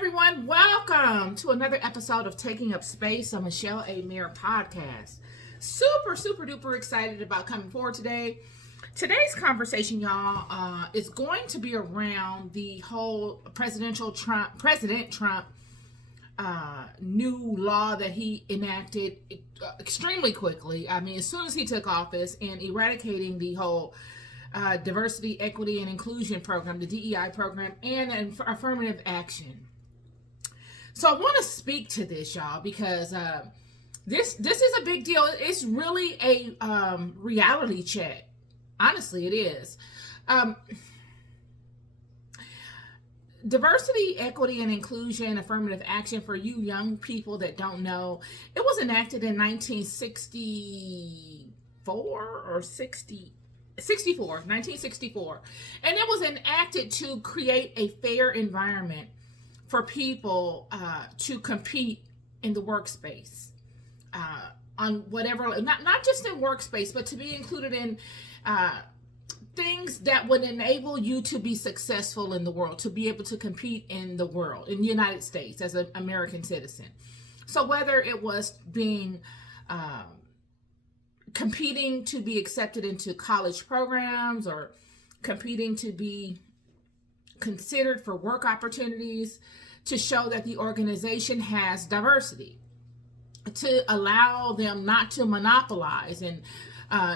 everyone. Welcome to another episode of Taking Up Space on Michelle A. Mayer podcast. Super duper excited about coming forward today. Today's conversation, y'all, is going to be around the whole President Trump new law that he enacted extremely quickly. I mean, as soon as he took office, and eradicating the whole diversity, equity, and inclusion program, the DEI program, and affirmative action. So I want to speak to this, y'all, because this is a big deal. It's really a reality check. Honestly, it is. Diversity, equity, and inclusion, affirmative action, for you young people that don't know, it was enacted in 1964, and it was enacted to create a fair environment for people to compete in the workspace, on whatever, not just in workspace, but to be included in things that would enable you to be successful in the world, to be able to compete in the world, in the United States as an American citizen. So whether it was being competing to be accepted into college programs, or competing to be considered for work opportunities, to show that the organization has diversity, to allow them not to monopolize. And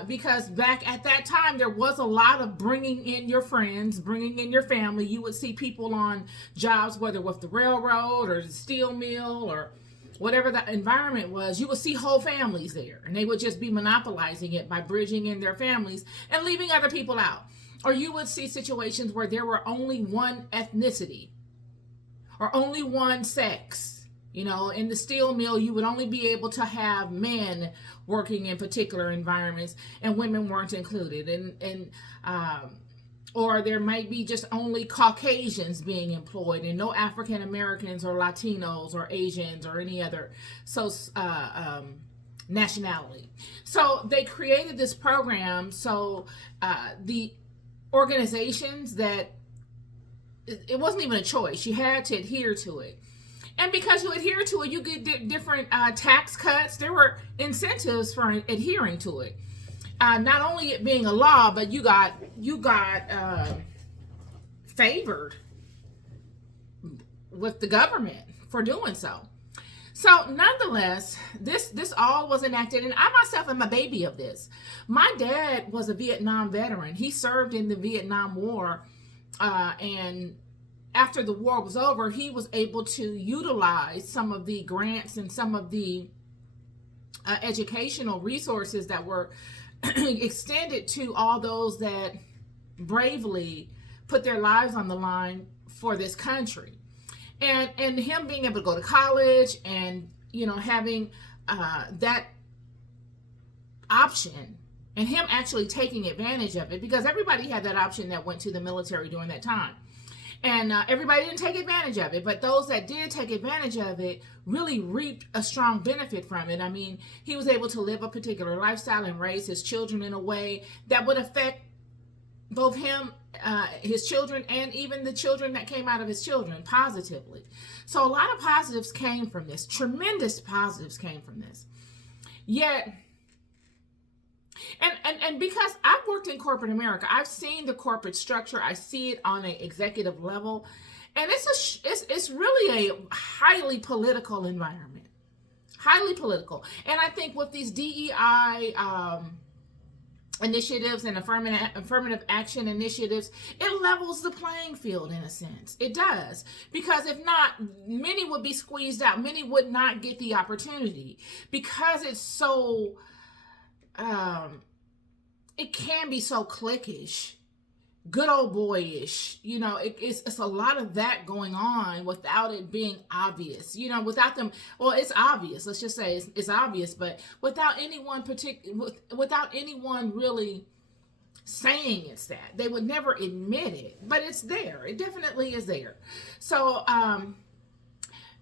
because back at that time, there was a lot of bringing in your friends, bringing in your family. You would see people on jobs, whether with the railroad or the steel mill or whatever the environment was, you would see whole families there, and they would just be monopolizing it by bridging in their families and leaving other people out. Or you would see situations where there were only one ethnicity or only one sex. You know, in the steel mill, you would only be able to have men working in particular environments, and women weren't included. Or there might be just only Caucasians being employed, and no African Americans or Latinos or Asians or any other nationality. So they created this program so the organizations that, it wasn't even a choice, you had to adhere to it. And because you adhere to it, you get different tax cuts. There were incentives for adhering to it. Not only it being a law, but you got favored with the government for doing so. So nonetheless, this all was enacted, and I myself am a baby of this. My dad was a Vietnam veteran. He served in the Vietnam War, and after the war was over, he was able to utilize some of the grants and some of the educational resources that were extended to all those that bravely put their lives on the line for this country. And him being able to go to college, and having that option, and him actually taking advantage of it, because everybody had that option that went to the military during that time. And everybody didn't take advantage of it, but those that did take advantage of it really reaped a strong benefit from it. I mean, he was able to live a particular lifestyle and raise his children in a way that would affect both him, his children, and even the children that came out of his children positively. So a lot of positives came from this. Tremendous positives came from this. Yet, and because I've worked in corporate America, I've seen the corporate structure. I see it on an executive level, and it's really a highly political environment, highly political. And I think with these DEI initiatives and affirmative action initiatives, it levels the playing field in a sense. It does, because if not, many would be squeezed out. Many would not get the opportunity, because it's so. It can be so cliquish, good old boyish. It's a lot of that going on without it being obvious. Without them, well, it's obvious. Let's just say it's obvious, but without anyone without anyone really saying it's that. They would never admit it, but it's there. It definitely is there. So,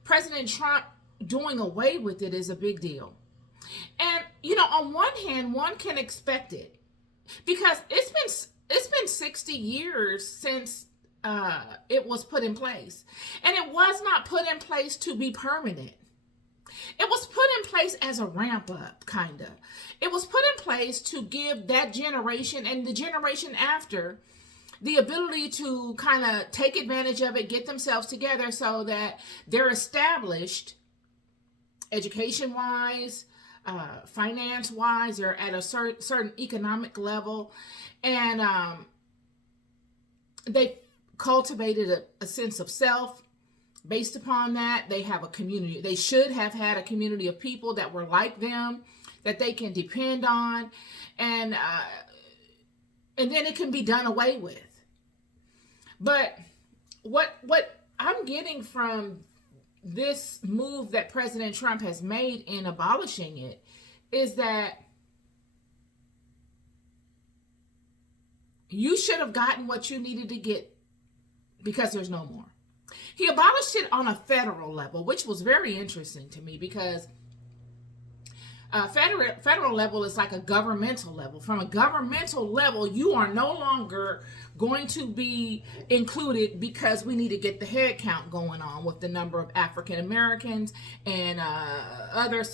President Trump doing away with it is a big deal. And, on one hand, one can expect it, because it's been 60 years since it was put in place. And it was not put in place to be permanent. It was put in place as a ramp up, kind of. It was put in place to give that generation and the generation after the ability to kind of take advantage of it, get themselves together so that they're established education-wise, finance-wise, or at a certain economic level. And they cultivated a sense of self. Based upon that, they have a community. They should have had a community of people that were like them, that they can depend on, and then it can be done away with. But what I'm getting from this move that President Trump has made in abolishing it is that you should have gotten what you needed to get because there's no more. He abolished it on a federal level, which was very interesting to me because federal level is like a governmental level. From a governmental level, you are no longer going to be included because we need to get the head count going on with the number of African Americans and other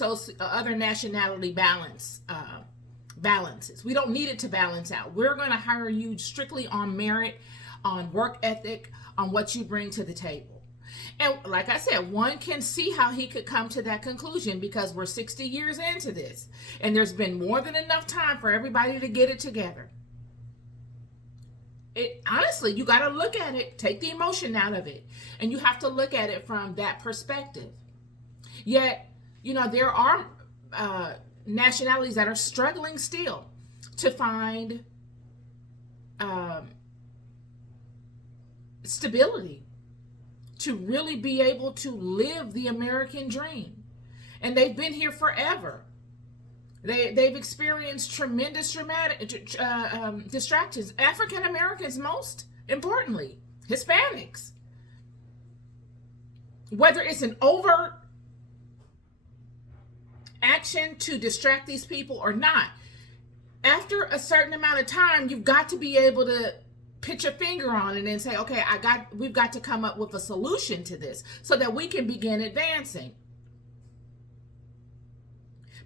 nationality balances. We don't need it to balance out. We're going to hire you strictly on merit, on work ethic, on what you bring to the table. And like I said, one can see how he could come to that conclusion because we're 60 years into this. And there's been more than enough time for everybody to get it together. Honestly, you got to look at it, take the emotion out of it. And you have to look at it from that perspective. Yet, there are nationalities that are struggling still to find stability, to really be able to live the American dream. And they've been here forever. They've experienced tremendous distractions. African Americans, most importantly, Hispanics. Whether it's an overt action to distract these people or not, after a certain amount of time, you've got to be able to put your finger on it and say, okay, we've got to come up with a solution to this so that we can begin advancing.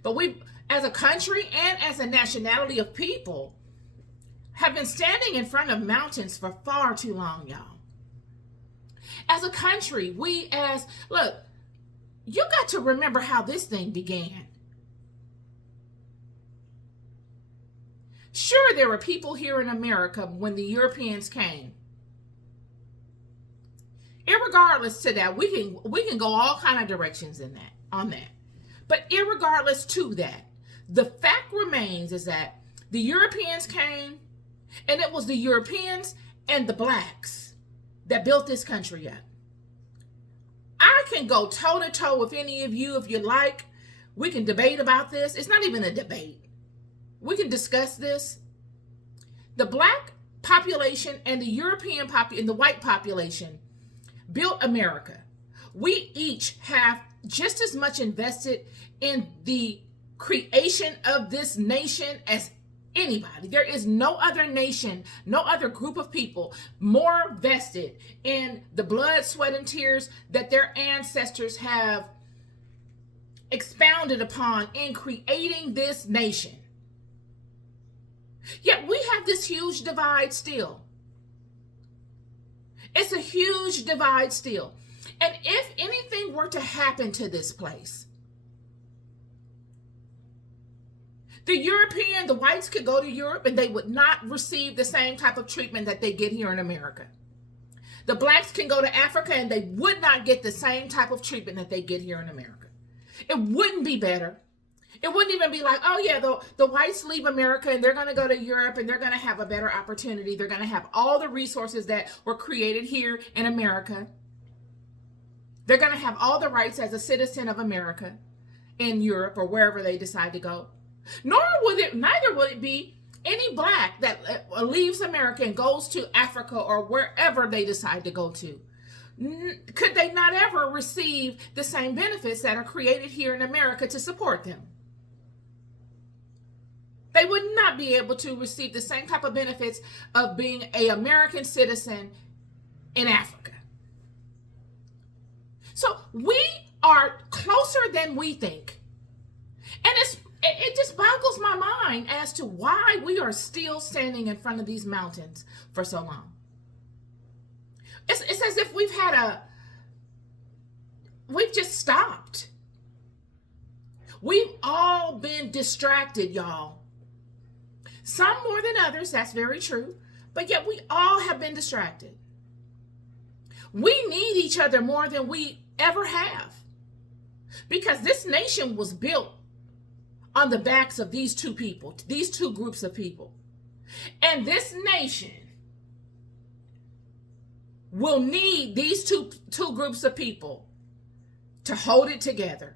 But we, as a country and as a nationality of people, have been standing in front of mountains for far too long, y'all. As a country, look, you got to remember how this thing began. Sure, there were people here in America when the Europeans came. Irregardless to that, we can go all kind of directions on that. But irregardless to that, the fact remains is that the Europeans came, and it was the Europeans and the blacks that built this country up. I can go toe to toe with any of you if you like. We can debate about this. It's not even a debate. We can discuss this. The black population and the European and the white population built America. We each have just as much invested in the creation of this nation as anybody. There is no other nation, no other group of people more vested in the blood, sweat, and tears that their ancestors have expounded upon in creating this nation. Yet we have this huge divide still. It's a huge divide still. And if anything were to happen to this place, the whites could go to Europe and they would not receive the same type of treatment that they get here in America. The blacks can go to Africa and they would not get the same type of treatment that they get here in America. It wouldn't be better. It wouldn't even be like, oh yeah, the whites leave America and they're going to go to Europe and they're going to have a better opportunity. They're going to have all the resources that were created here in America. They're going to have all the rights as a citizen of America in Europe or wherever they decide to go. Neither would it be any black that leaves America and goes to Africa or wherever they decide to go to. Could they not ever receive the same benefits that are created here in America to support them? They would not be able to receive the same type of benefits of being an American citizen in Africa. So we are closer than we think. And it just boggles my mind as to why we are still standing in front of these mountains for so long. It's as if we've just stopped. We've all been distracted, y'all. Some more than others, that's very true. But yet we all have been distracted. We need each other more than we ever have. Because this nation was built on the backs of these two people, these two groups of people. And this nation will need these two groups of people to hold it together.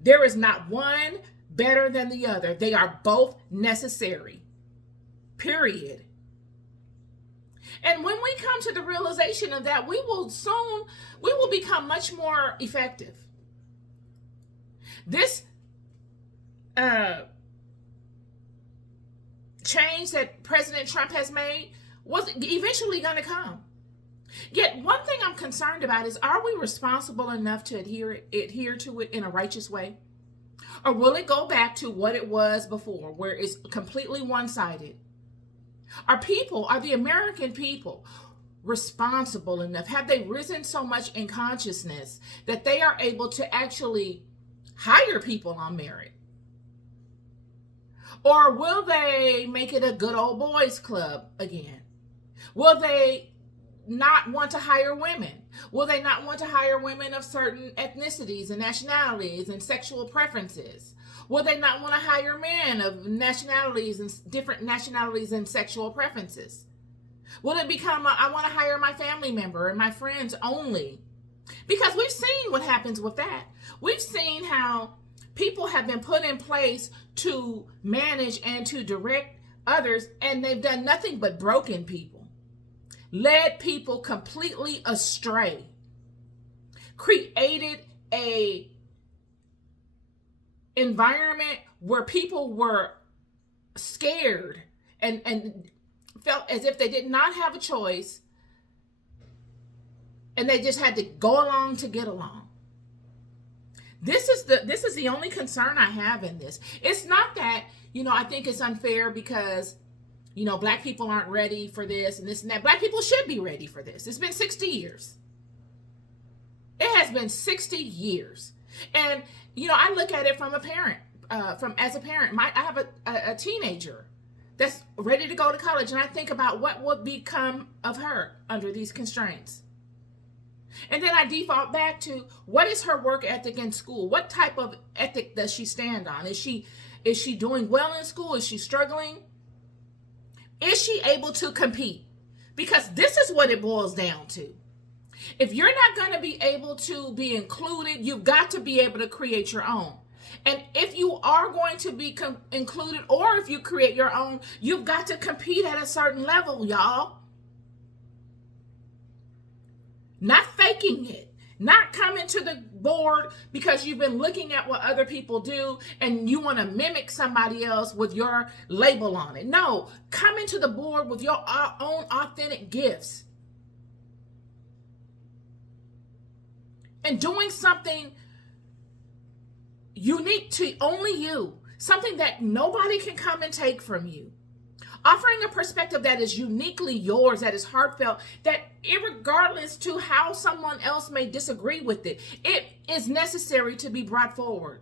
There is not one better than the other. They are both necessary. Period. And when we come to the realization of that, we will become much more effective. This change that President Trump has made was eventually going to come. Yet one thing I'm concerned about is, are we responsible enough to adhere to it in a righteous way? Or will it go back to what it was before, where it's completely one-sided? Are the American people responsible enough? Have they risen so much in consciousness that they are able to actually hire people on merit? Or will they make it a good old boys club again? Will they not want to hire women? Will they not want to hire women of certain ethnicities and nationalities and sexual preferences? Will they not want to hire men of nationalities and different nationalities and sexual preferences? Will it become I want to hire my family member and my friends only? Because we've seen what happens with that. We've seen how people have been put in place to manage and to direct others, and they've done nothing but broken people, led people completely astray, created a environment where people were scared and felt as if they did not have a choice, and they just had to go along to get along. This is the only concern I have in this. It's not that, I think it's unfair because, Black people aren't ready for this and this and that. Black people should be ready for this. It's been 60 years. It has been 60 years. And, I look at it from a parent, as a parent. I have a teenager that's ready to go to college, and I think about what would become of her under these constraints. And then I default back to, what is her work ethic in school? What type of ethic does she stand on? Is she doing well in school? Is she struggling? Is she able to compete? Because this is what it boils down to. If you're not going to be able to be included, you've got to be able to create your own. And if you are going to be included, or if you create your own, you've got to compete at a certain level, y'all. Not faking it, not coming to the board because you've been looking at what other people do and you want to mimic somebody else with your label on it. No, coming to the board with your own authentic gifts and doing something unique to only you, something that nobody can come and take from you. Offering a perspective that is uniquely yours, that is heartfelt, that irregardless to how someone else may disagree with it, it is necessary to be brought forward.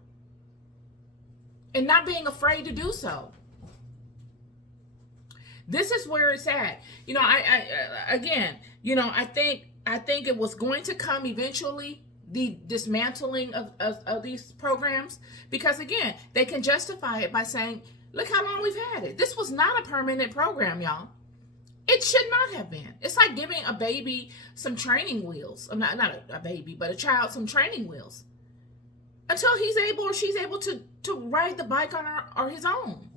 And not being afraid to do so. This is where it's at. I think it was going to come eventually, the dismantling of these programs, because again, they can justify it by saying, look how long we've had it. This was not a permanent program, y'all. It should not have been. It's like giving a baby some training wheels. Not a baby, but a child some training wheels. Until he's able or she's able to ride the bike on her or his own.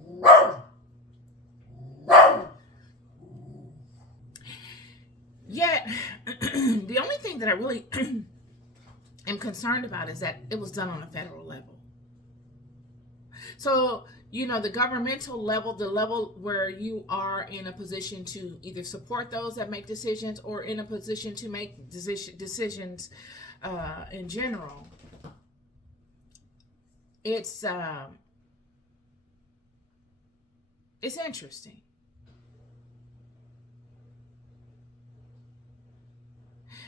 Yet, the only thing that I really am concerned about is that it was done on a federal level. So, the governmental level, the level where you are in a position to either support those that make decisions or in a position to make decisions in general. It's interesting.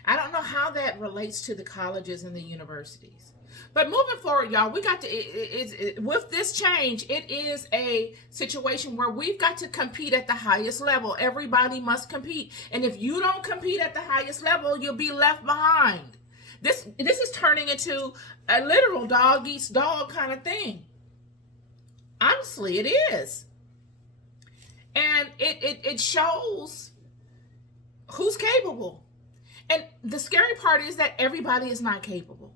I don't know how that relates to the colleges and the universities. But moving forward, y'all, we got to, with this change, it is a situation where we've got to compete at the highest level. Everybody must compete. And if you don't compete at the highest level, you'll be left behind. This is turning into a literal dog eats dog kind of thing. Honestly, it is. And it shows who's capable. And the scary part is that everybody is not capable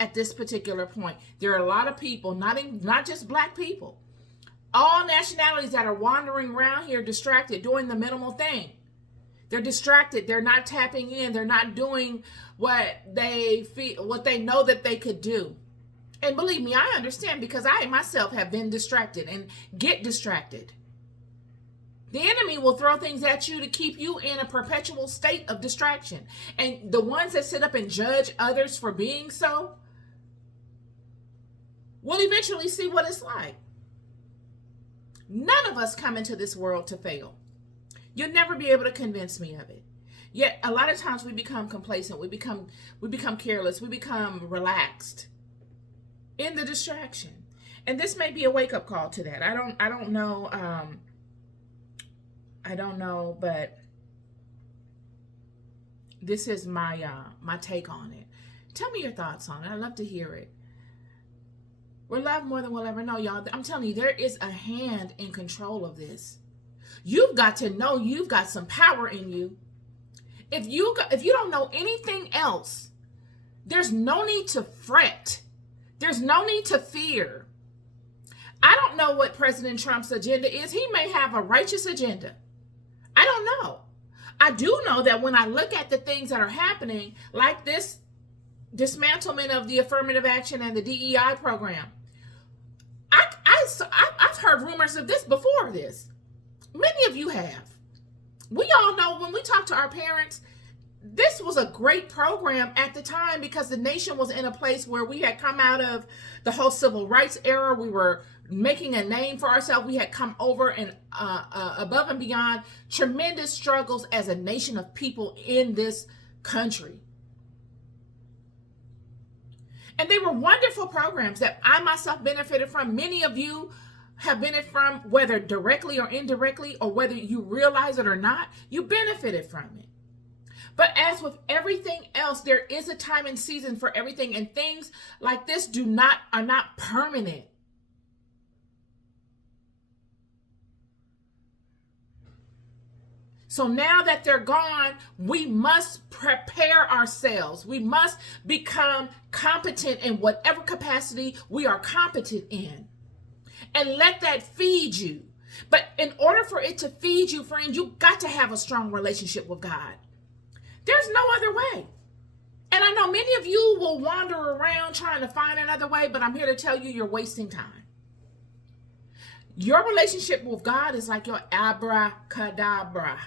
at this particular point. There are a lot of people, not just black people, all nationalities that are wandering around here distracted, doing the minimal thing. They're distracted. They're not tapping in. They're not doing what they feel, what they know that they could do. And believe me, I understand, because I myself have been distracted and get distracted. The enemy will throw things at you to keep you in a perpetual state of distraction. And the ones that sit up and judge others for being so will eventually see what it's like. None of us come into this world to fail. You'll never be able to convince me of it. Yet a lot of times we become complacent, we become careless, we become relaxed in the distraction. And this may be a wake-up call to that. I don't know, but this is my take on it. Tell me your thoughts on it. I'd love to hear it. We're loved more than we'll ever know, y'all. I'm telling you, there is a hand in control of this. You've got to know you've got some power in you. If you don't know anything else, there's no need to fret. There's no need to fear. I don't know what President Trump's agenda is. He may have a righteous agenda. I don't know. I do know that when I look at the things that are happening, like this dismantlement of the affirmative action and the DEI program, I've heard rumors of this before this. Many of you have. We all know when we talk to our parents, this was a great program at the time because the nation was in a place where we had come out of the whole civil rights era. We were making a name for ourselves. We had come over and above and beyond tremendous struggles as a nation of people in this country. And they were wonderful programs that I myself benefited from. Many of you have benefited from, whether directly or indirectly, or whether you realize it or not, you benefited from it. But as with everything else, there is a time and season for everything, and things like this are not permanent. So now that they're gone, we must prepare ourselves. We must become competent in whatever capacity we are competent in. And let that feed you. But in order for it to feed you, friend, you got to have a strong relationship with God. There's no other way. And I know many of you will wander around trying to find another way, but I'm here to tell you, you're wasting time. Your relationship with God is like your abracadabra.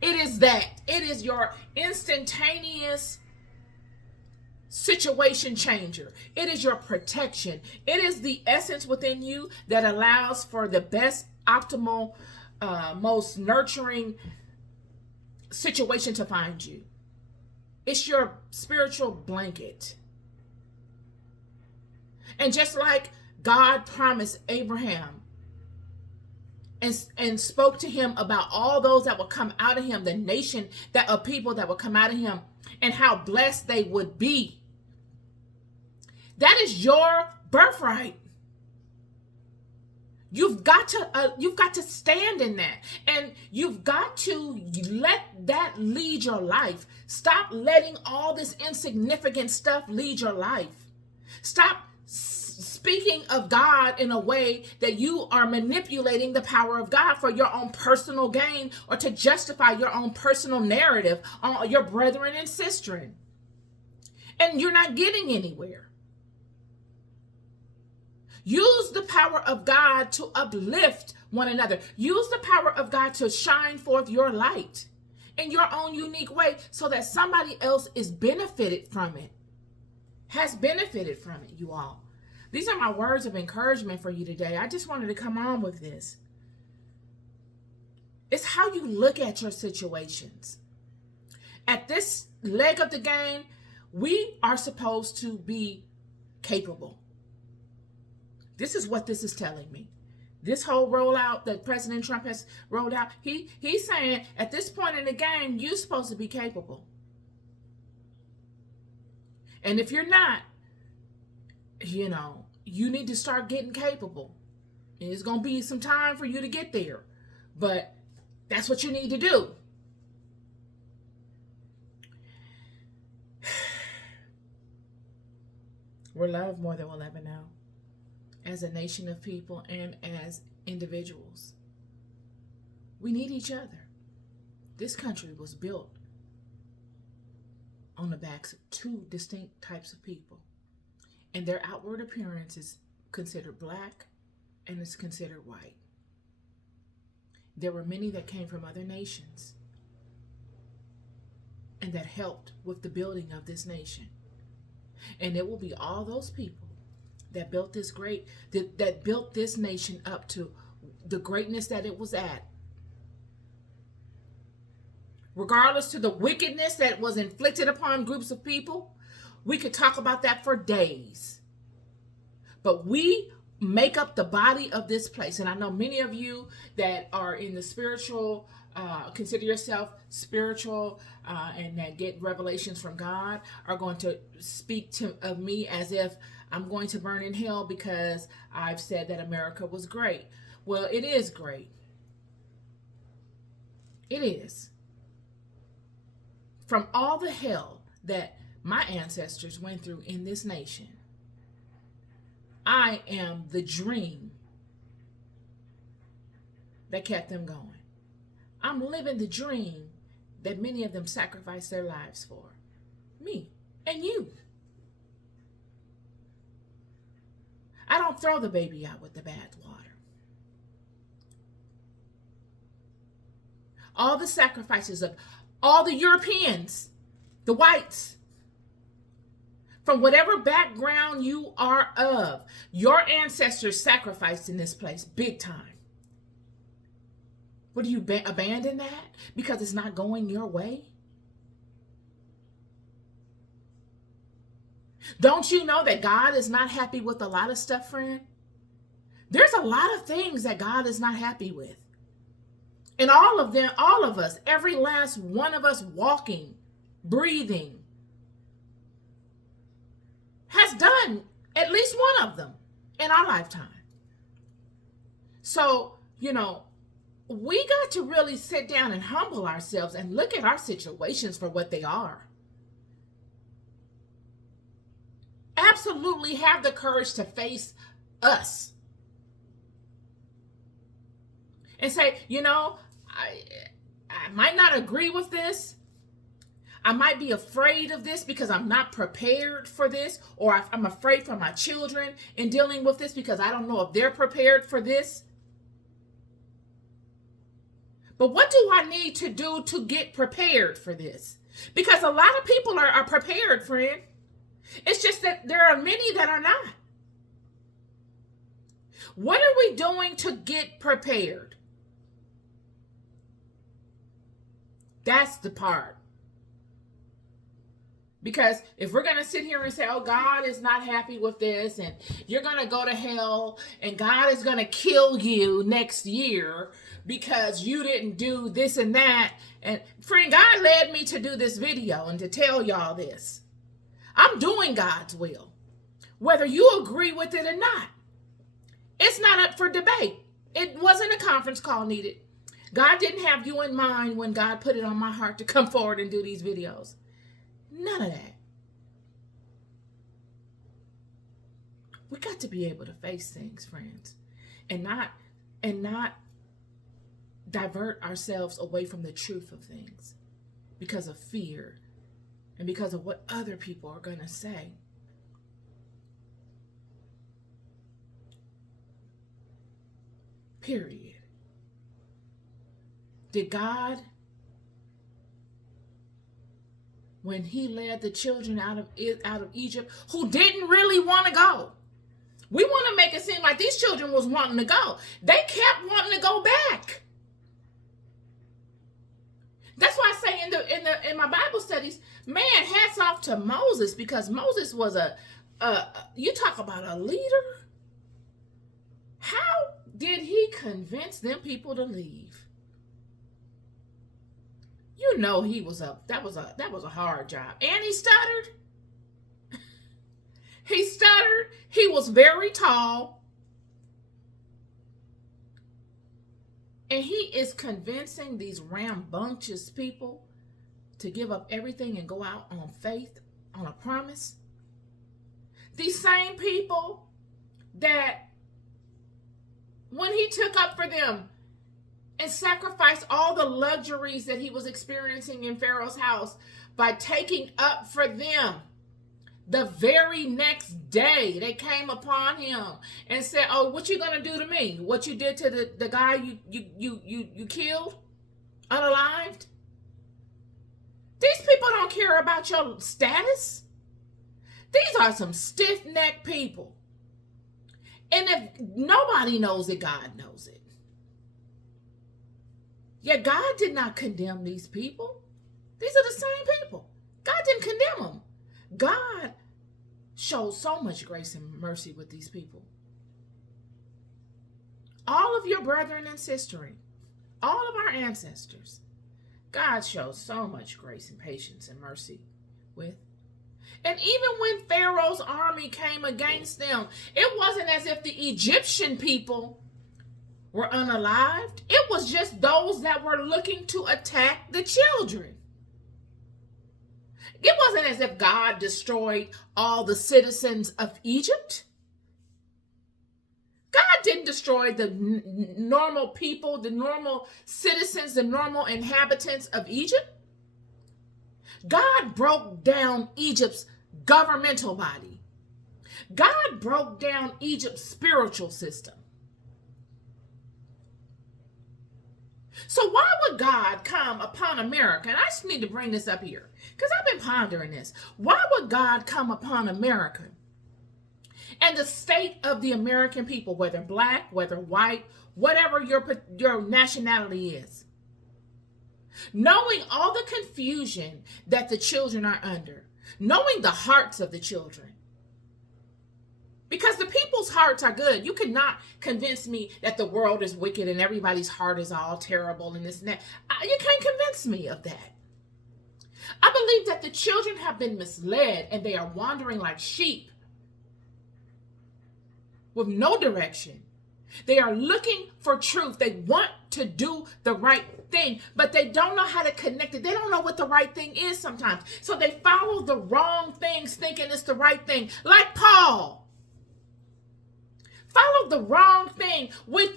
It is that. It is your instantaneous situation changer. It is your protection. It is the essence within you that allows for the best, optimal, most nurturing situation to find you. It's your spiritual blanket. And just like God promised Abraham and spoke to him about all those that would come out of him, the nation that of people that would come out of him, and how blessed they would be. That is your birthright. You've got to stand in that, and you've got to let that lead your life. Stop letting all this insignificant stuff lead your life. Stop speaking of God in a way that you are manipulating the power of God for your own personal gain or to justify your own personal narrative on your brethren and sistren. And you're not getting anywhere. Use the power of God to uplift one another. Use the power of God to shine forth your light in your own unique way so that somebody else is benefited from it, has benefited from it, you all. These are my words of encouragement for you today. I just wanted to come on with this. It's how you look at your situations. At this leg of the game, we are supposed to be capable. This is what this is telling me. This whole rollout that President Trump has rolled out, he's saying at this point in the game, you're supposed to be capable. And if you're not, you need to start getting capable. And it's going to be some time for you to get there. But that's what you need to do. We're loved more than we'll ever know, as a nation of people and as individuals. We need each other. This country was built on the backs of two distinct types of people, and their outward appearance is considered black and it's considered white. There were many that came from other nations and that helped with the building of this nation. And it will be all those people that built this that built this nation up to the greatness that it was at. Regardless to the wickedness that was inflicted upon groups of people, we could talk about that for days. But we make up the body of this place. And I know many of you that are in the spiritual, consider yourself spiritual, and that get revelations from God are going to speak of me as if I'm going to burn in hell because I've said that America was great. Well, it is great. It is. From all the hell that my ancestors went through in this nation, I am the dream that kept them going. I'm living the dream that many of them sacrificed their lives for. Me and you. I don't throw the baby out with the bathwater. All the sacrifices of all the Europeans, the whites, from whatever background you are of, your ancestors sacrificed in this place big time. What do you abandon that because it's not going your way? Don't you know that God is not happy with a lot of stuff, friend? There's a lot of things that God is not happy with. And all of them, all of us, every last one of us walking, breathing, has done at least one of them in our lifetime. So, we got to really sit down and humble ourselves and look at our situations for what they are. Absolutely have the courage to face us. And say, I might not agree with this. I might be afraid of this because I'm not prepared for this, or I'm afraid for my children in dealing with this because I don't know if they're prepared for this. But what do I need to do to get prepared for this? Because a lot of people are prepared, friend. It's just that there are many that are not. What are we doing to get prepared? That's the part. Because if we're going to sit here and say, oh, God is not happy with this, and you're going to go to hell, and God is going to kill you next year because you didn't do this and that. And friend, God led me to do this video and to tell y'all this. I'm doing God's will, whether you agree with it or not. It's not up for debate. It wasn't a conference call needed. God didn't have you in mind when God put it on my heart to come forward and do these videos. None of that. We got to be able to face things, friends, and not divert ourselves away from the truth of things because of fear and because of what other people are going to say. Period. Did God, when he led the children out of Egypt, who didn't really want to go? We want to make it seem like these children was wanting to go. They kept wanting to go back. That's why I say in my Bible studies, man, hats off to Moses, because Moses was you talk about a leader. How did he convince them people to leave? You know that was a hard job. And he stuttered. He stuttered. He was very tall. And he is convincing these rambunctious people to give up everything and go out on faith, on a promise. These same people that when he took up for them and sacrificed all the luxuries that he was experiencing in Pharaoh's house by taking up for them, the very next day they came upon him and said, "Oh, what you gonna do to me? What you did to the guy you killed, unalived?" These people don't care about your status. These are some stiff-necked people. And if nobody knows it, God knows it. Yet God did not condemn these people. These are the same people. God didn't condemn them. God showed so much grace and mercy with these people. All of your brethren and sisters, all of our ancestors, God shows so much grace and patience and mercy with. And even when Pharaoh's army came against them, it wasn't as if the Egyptian people were unalived. It was just those that were looking to attack the children. It wasn't as if God destroyed all the citizens of Egypt. God didn't destroy the normal people, the normal citizens, the normal inhabitants of Egypt. God broke down Egypt's governmental body. God broke down Egypt's spiritual system. So why would God come upon America? And I just need to bring this up here because I've been pondering this. Why would God come upon America and the state of the American people, whether black, whether white, whatever your nationality is, knowing all the confusion that the children are under, knowing the hearts of the children? Because the people's hearts are good. You cannot convince me that the world is wicked and everybody's heart is all terrible and this and that. You can't convince me of that. I believe that the children have been misled and they are wandering like sheep with no direction. They are looking for truth. They want to do the right thing, but they don't know how to connect it. They don't know what the right thing is sometimes. So they follow the wrong things thinking it's the right thing. Like Paul. Followed the wrong thing with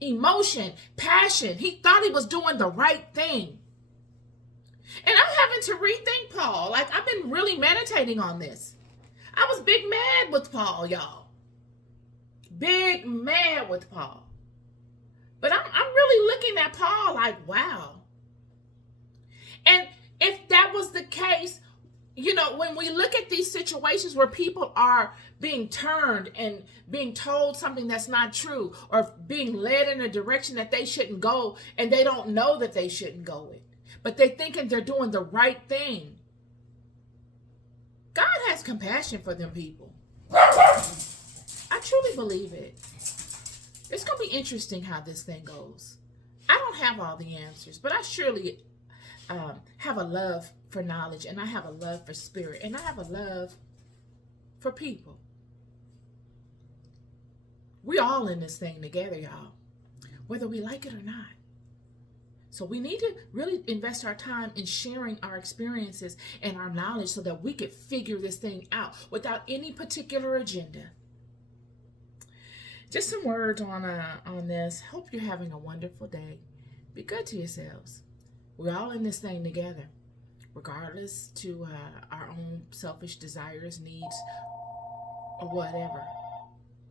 emotion, passion. He thought he was doing the right thing. And I'm having to rethink Paul. Like, I've been really meditating on this. I was big mad with Paul, y'all. Big mad with Paul. But I'm really looking at Paul like, wow. And if that was the case, you know, when we look at these situations where people are being turned and being told something that's not true or being led in a direction that they shouldn't go and they don't know that they shouldn't go in, but they're thinking they're doing the right thing. God has compassion for them people. I truly believe it. It's going to be interesting how this thing goes. I don't have all the answers, but I surely have a love for knowledge, and I have a love for spirit, and I have a love for people. We all in this thing together, y'all, whether we like it or not. So we need to really invest our time in sharing our experiences and our knowledge so that we could figure this thing out without any particular agenda. Just some words on this. Hope you're having a wonderful day. Be good to yourselves. We're all in this thing together, regardless to our own selfish desires, needs, or whatever.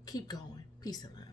Keep going. Peace and love.